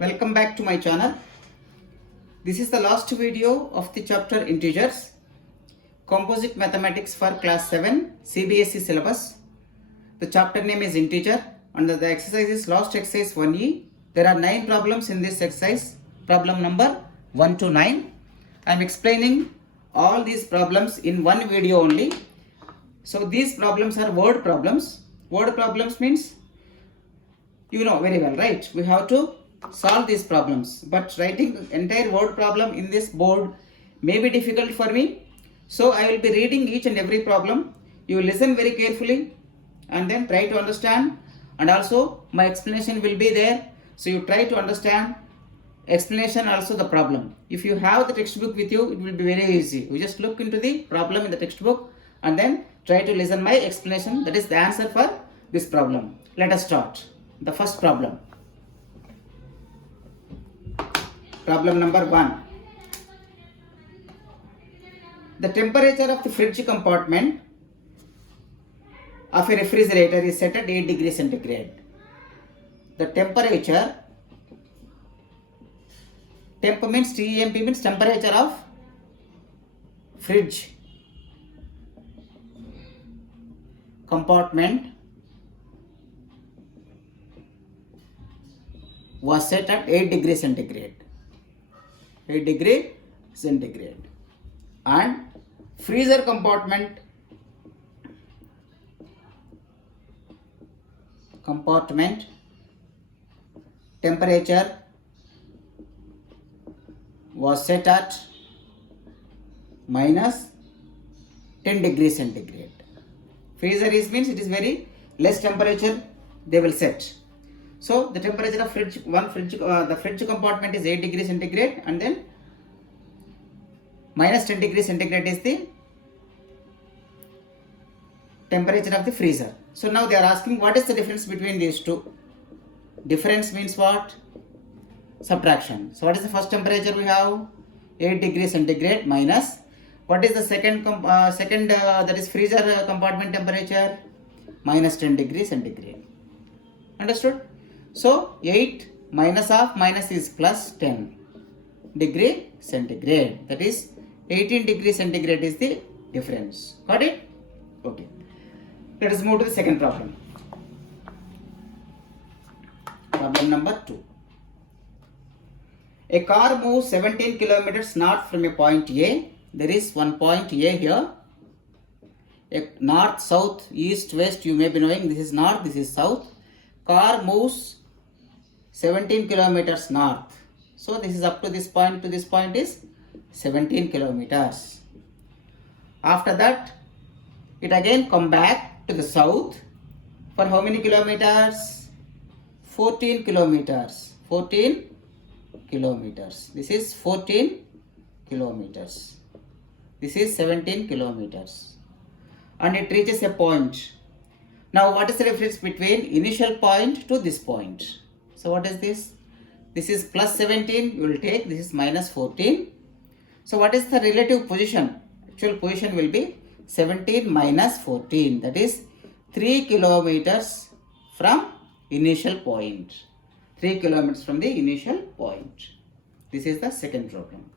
Welcome back to my channel. This is the last video of the chapter Integers, Composite Mathematics for Class 7 CBSE syllabus. The chapter name is Integer and the exercise is last exercise 1E. There are 9 problems in this exercise, problem number 1 to 9. I am explaining all these problems in one video only. So these problems are word problems. Word problems means you know very well, right? We have to solve these problems, but writing entire word problem in this board may be difficult for me. So I will be reading each and every problem. You will listen very carefully and then try to understand, and also my explanation will be there. So you try to understand explanation, also the problem. If you have the textbook with you, it will be very easy. You just look into the problem in the textbook and then try to listen my explanation. That is the answer for this problem. Let us start. The first problem. Problem number 1. The temperature of the fridge compartment of a refrigerator is set at 8 degrees centigrade. The temperature, temp means TEMP means temperature of fridge compartment was set at 8 degrees centigrade. 8 degree centigrade. And freezer compartment temperature was set at minus 10 degrees centigrade. Freezer is means it is very less temperature they will set. So the temperature of the fridge compartment is 8 degrees centigrade, and then minus 10 degrees centigrade is the temperature of the freezer. So now they are asking what is the difference between these two. Difference means what? Subtraction. So what is the first temperature we have? 8 degrees centigrade minus. What is the second that is freezer compartment temperature? Minus 10 degrees centigrade. Understood? So 8 minus of minus is plus 10 degree centigrade. That is 18 degrees centigrade is the difference. Got it? Okay. Let us move to the second problem. Problem number 2. A car moves 17 kilometers north from a point A. There is one point A here. A north, south, east, west, you may be knowing this is north, this is south. Car moves 17 kilometers north. So this is up to this point is 17 kilometers. After that, it again come back to the south for how many kilometers? 14 kilometers. 14 kilometers. This is 14 kilometers. This is 17 kilometers. And it reaches a point. Now what is the difference between initial point to this point? So what is this? This is plus 17, you will take, this is minus 14. So what is the relative position? Actual position will be 17 minus 14, that is 3 kilometers from initial point. 3 kilometers from the initial point. This is the second problem.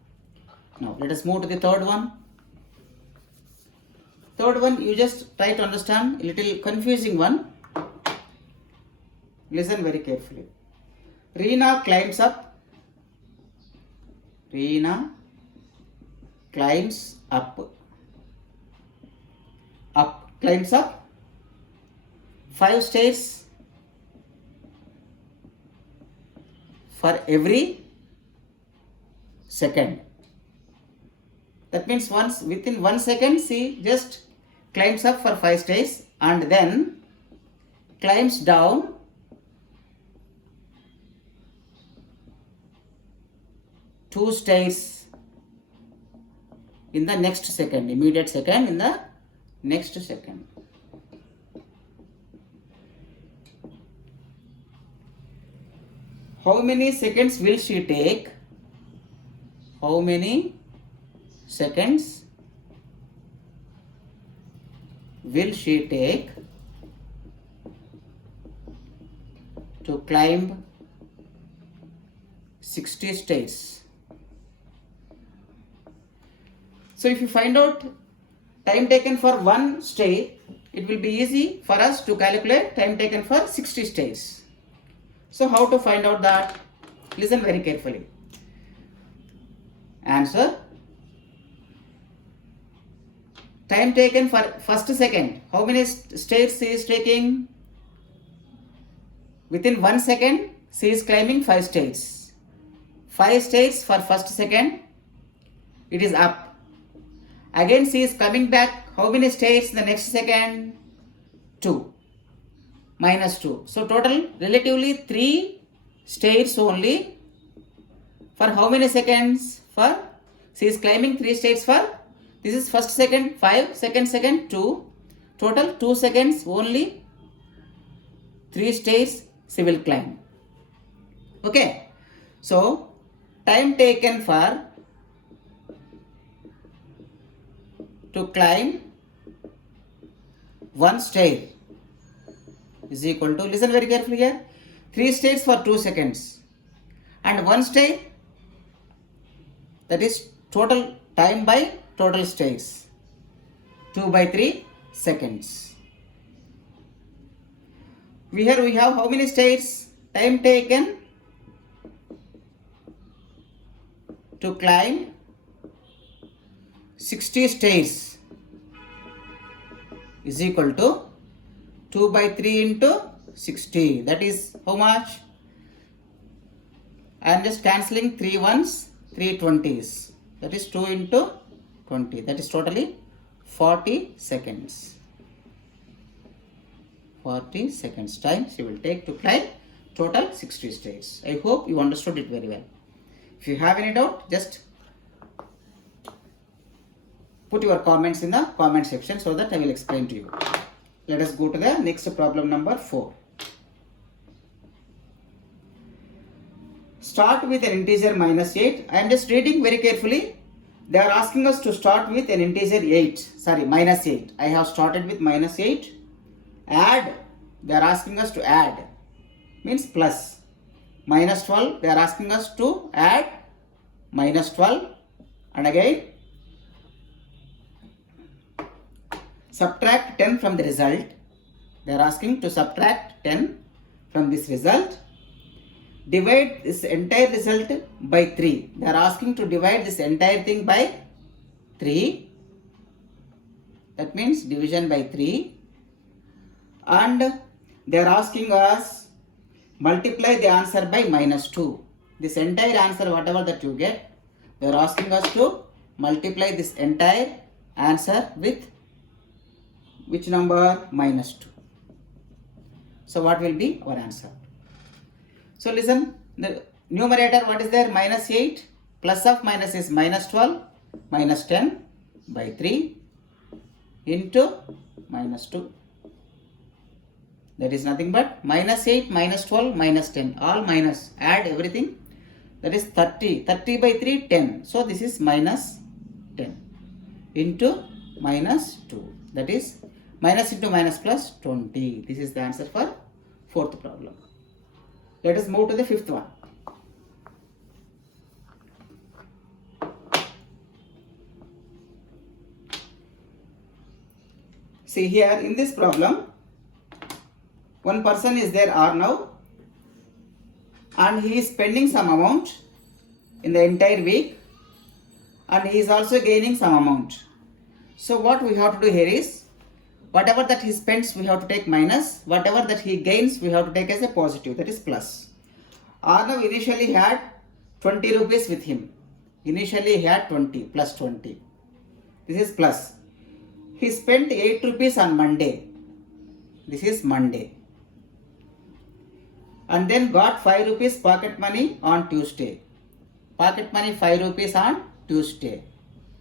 Now let us move to the third one. Third one, you just try to understand, a little confusing one. Listen very carefully. Reena climbs up. Reena climbs up. Climbs up 5 stairs for every second. That means once within 1 second she just climbs up for 5 stairs and then climbs down 2 stairs in the next second, immediate second, in the next second. How many seconds will she take? How many seconds will she take to climb 60 stairs. So if you find out time taken for one stair, it will be easy for us to calculate time taken for 60 stairs. So how to find out that? Listen very carefully. Answer. Time taken for first second. How many stairs she is taking? Within 1 second, she is climbing 5 stairs. 5 stairs for first second. It is up. Again she is coming back. How many stairs in the next second? 2. Minus 2. So total relatively 3 stairs only. For how many seconds? For she is climbing 3 stairs for, this is first second 5, second 2. Total 2 seconds only 3 stairs she will climb. Okay. So time taken for to climb one stair is equal to, listen very carefully here, 3 stairs for 2 seconds and 1 stair, that is total time by total stairs, 2 by 3 seconds. Here we have how many stairs? Time taken to climb 60 stairs is equal to 2 by 3 into 60. That is how much? I am just cancelling 3 ones, 3 20s. That is 2 into 20. That is totally 40 seconds. 40 seconds time she will take to climb total 60 stairs. I hope you understood it very well. If you have any doubt, just put your comments in the comment section so that I will explain to you. Let us go to the next problem number 4. Start with an integer minus 8. I am just reading very carefully. They are asking us to start with an integer minus 8. I have started with minus 8. Add. They are asking us to add. Means plus. Minus 12. They are asking us to add minus 12. And again subtract 10 from the result. They are asking to subtract 10 from this result. Divide this entire result by 3. They are asking to divide this entire thing by 3. That means division by 3. And they are asking us multiply the answer by minus 2. This entire answer, whatever that you get, they are asking us to multiply this entire answer with which number? Minus 2. So what will be our answer? So listen, the numerator, what is there? Minus 8. Plus of minus is minus 12. Minus 10 by 3 into minus 2. That is nothing but minus 8, minus 12, minus 10. All minus. Add everything. That is 30. 30 by 3, 10. So this is minus 10 into minus 2. That is minus into minus plus 20. This is the answer for fourth problem. Let us move to the fifth one. See here in this problem, one person is there R now and he is spending some amount in the entire week and he is also gaining some amount. So what we have to do here is, whatever that he spends we have to take minus, whatever that he gains we have to take as a positive, that is plus. Arnav initially had 20 rupees with him. Initially he had 20 plus 20. This is plus. He spent 8 rupees on Monday. This is Monday. And then got 5 rupees pocket money on Tuesday. Pocket money 5 rupees on Tuesday.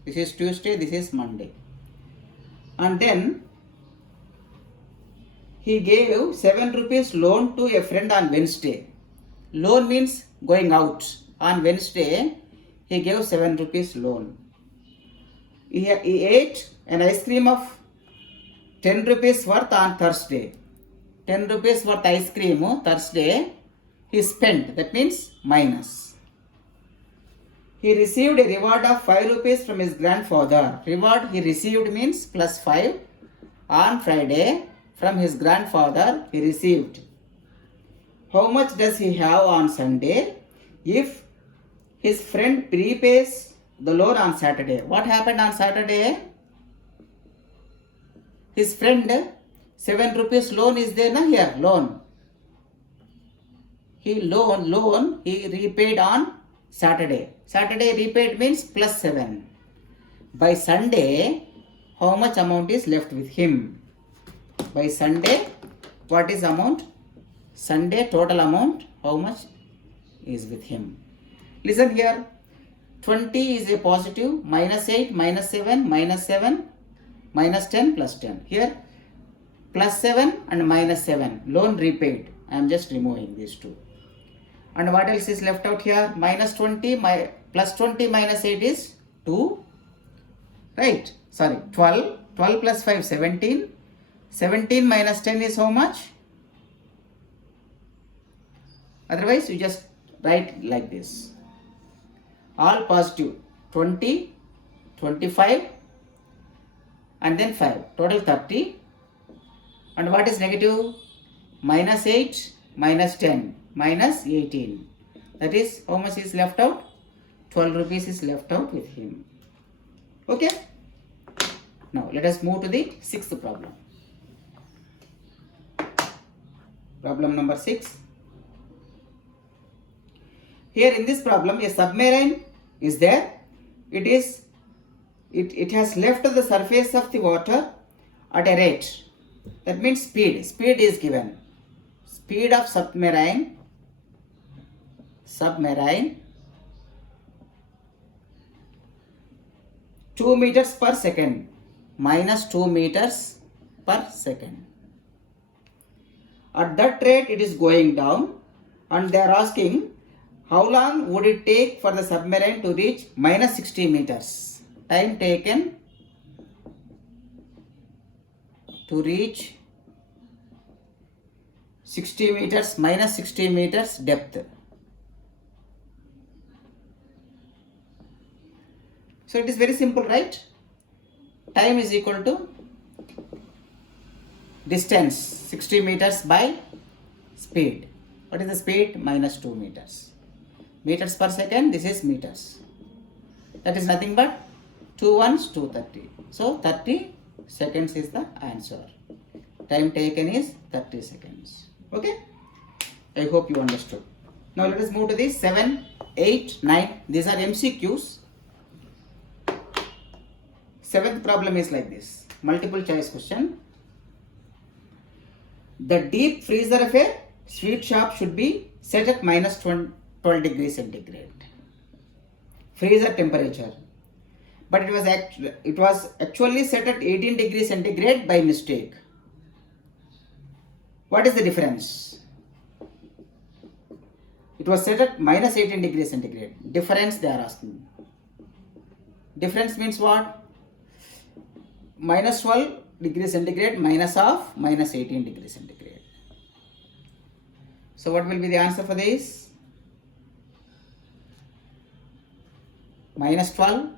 This is Tuesday, this is Monday. And then he gave 7 rupees loan to a friend on Wednesday. Loan means going out. On Wednesday, he gave 7 rupees loan. He ate an ice cream of 10 rupees worth on Thursday. 10 rupees worth ice cream Thursday he spent. That means minus. he received a reward of 5 rupees from his grandfather. Reward he received means plus 5. On Friday, from his grandfather, he received. How much does he have on Sunday? If his friend prepays the loan on Saturday. What happened on Saturday? His friend, 7 rupees loan is there na here, loan. He repaid on Saturday. Saturday repaid means plus 7. By Sunday, how much amount is left with him? By Sunday, what is amount? Sunday total amount, how much is with him? Listen here, 20 is a positive, minus 8, minus 7, minus 7, minus 10, plus 10. Here, plus 7 and minus 7, loan repaid. I am just removing these two. And what else is left out here? Minus 20, plus 20 minus 8 is 2. Right? Sorry, 12. 12 plus 5, 17. 17 minus 10 is how much? Otherwise, you just write like this. All positive. 20, 25, and then 5. Total 30. And what is negative? Minus 8, minus 10, minus 18. That is, how much is left out? 12 rupees is left out with him. Okay? Now, let us move to the 6th problem. Problem number 6. Here in this problem, a submarine is there. It has left the surface of the water at a rate. That means speed. Speed is given. Speed of submarine 2 meters per second, minus 2 meters per second. At that rate it is going down, and they are asking how long would it take for the submarine to reach minus 60 meters. Time taken to reach 60 meters, minus 60 meters depth. So it is very simple, right? Time is equal to distance, 60 meters by speed. What is the speed? Minus 2 meters. Meters per second, this is meters. That is nothing but 2 ones, 230. So 30 seconds is the answer. Time taken is 30 seconds. Okay? I hope you understood. Now let us move to the 7, 8, 9. These are MCQs. 7th problem is like this. Multiple choice question. The deep freezer of a sweet shop should be set at minus 12 degrees centigrade. Freezer temperature. But it was actually set at 18 degrees centigrade by mistake. What is the difference? It was set at minus 18 degrees centigrade. Difference they are asking. Difference means what? Minus 12 degrees centigrade minus of minus 18 degrees centigrade. So what will be the answer for this? Minus 12.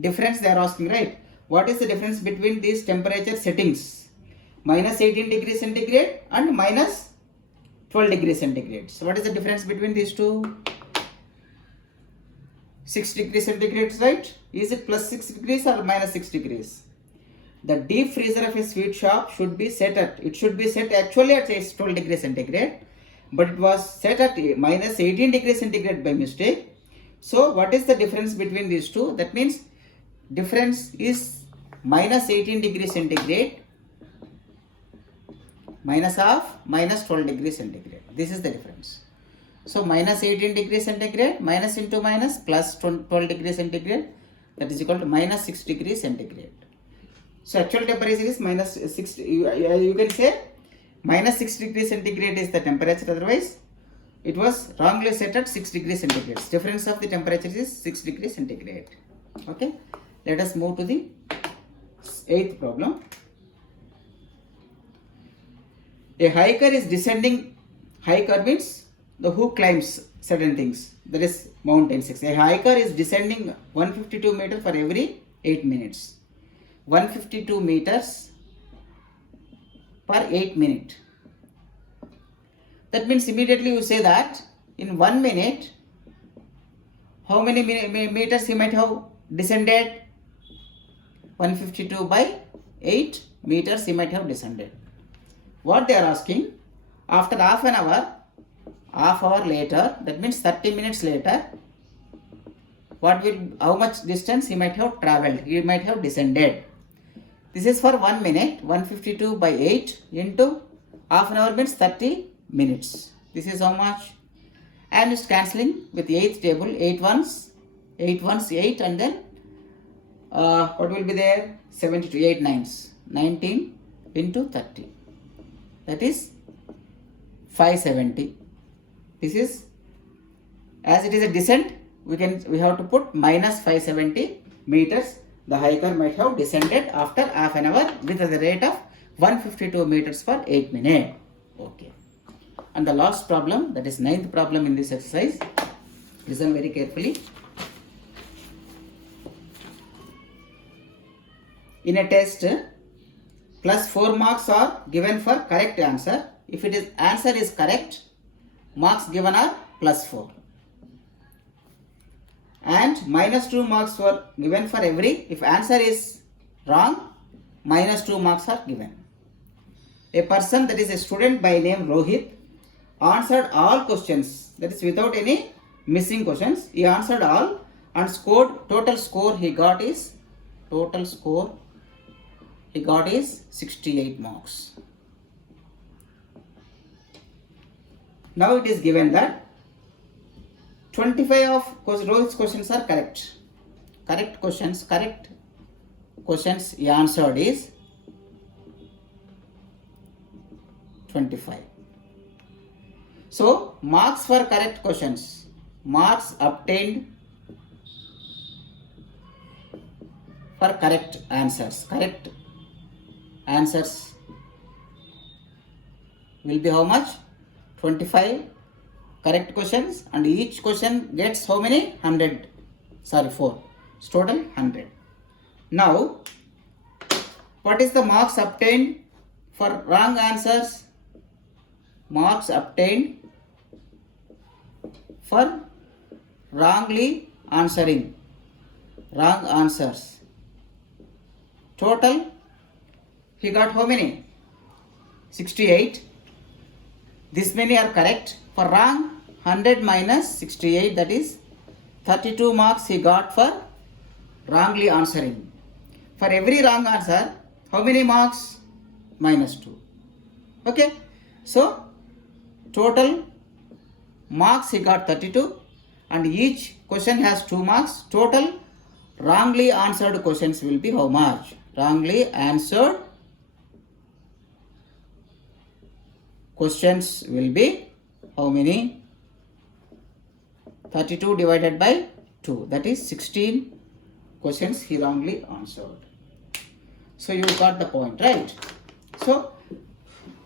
Difference they are asking, right? What is the difference between these temperature settings? Minus 18 degrees centigrade and minus 12 degrees centigrade. So what is the difference between these two? 6 degrees centigrade, right? Is it plus 6 degrees or minus 6 degrees? The deep freezer of a sweet shop should be set at, it should be set actually at 12 degrees centigrade, but it was set at minus 18 degrees centigrade by mistake. So what is the difference between these two? That means difference is minus 18 degrees centigrade minus of minus 12 degrees centigrade. This is the difference. So minus 18 degrees centigrade minus into minus plus 12 degrees centigrade, that is equal to minus 6 degrees centigrade. So actual temperature is minus 6, you can say minus 6 degrees centigrade is the temperature, otherwise it was wrongly set at 6 degrees centigrade. Difference of the temperature is 6 degrees centigrade. Okay, let us move to the 8th problem. A hiker is descending. Hiker means the who climbs certain things, that is mountains. A hiker is descending 152 meters for every 8 minutes. 152 meters per 8 minutes. That means immediately you say that in 1 minute, how many meters he might have descended? 152 by 8 meters he might have descended. What they are asking, after half hour later, that means 30 minutes later, how much distance he might have traveled, he might have descended. This is for 1 minute, 152 by 8 into half an hour means 30 minutes. This is how much? I am just cancelling with 8th table, 8 ones, 8 and then what will be there? 72, 8 nines, 19 into 30. That is 570. This is, as it is a descent, we have to put minus 570 meters. The hiker might have descended after half an hour with the rate of 152 meters per 8 minutes. Okay. And the last problem, that is 9th problem in this exercise. Listen very carefully. In a test, plus 4 marks are given for correct answer. If it is answer is correct, marks given are plus 4. And minus 2 marks were given for every, if answer is wrong, minus 2 marks are given. A person, that is a student by name Rohit, answered all questions, that is without any missing questions. He answered all and scored, total score he got is 68 marks. Now it is given that 25 of Rohit's questions are correct. Correct questions he answered is 25. So marks for correct questions, marks obtained for correct answers will be how much? 25 correct questions, and each question gets how many? 4. It's total 100. Now, what is the marks obtained for wrong answers? Marks obtained for wrongly answering, wrong answers. Total, he got how many? 68. This many are correct. For wrong, 100 minus 68, that is 32 marks he got for wrongly answering. For every wrong answer, how many marks? Minus 2. Okay. So, total marks he got 32, and each question has 2 marks. Total wrongly answered questions will be how much? Wrongly answered questions will be how many? 32 divided by 2, that is 16 questions he wrongly answered. So you got the point, right? So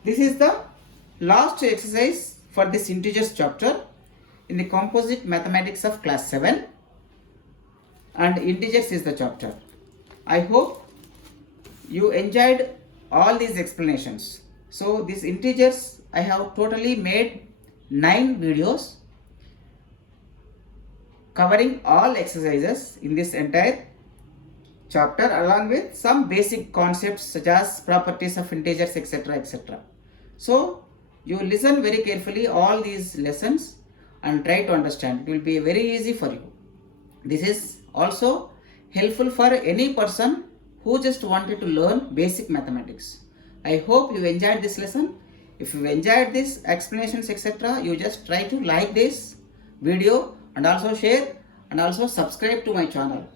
this is the last exercise for this integers chapter in the composite mathematics of class 7, and integers is the chapter. I hope you enjoyed all these explanations. So these integers, I have totally made 9 videos covering all exercises in this entire chapter, along with some basic concepts such as properties of integers, etc., etc. So you listen very carefully all these lessons and try to understand. It will be very easy for you. This is also helpful for any person who just wanted to learn basic mathematics. I hope you enjoyed this lesson. If you enjoyed this explanations, etc., you just try to like this video and also share and also subscribe to my channel.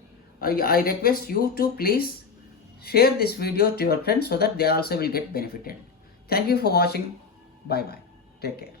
I request you to please share this video to your friends so that they also will get benefited. Thank you for watching. Bye bye. Take care.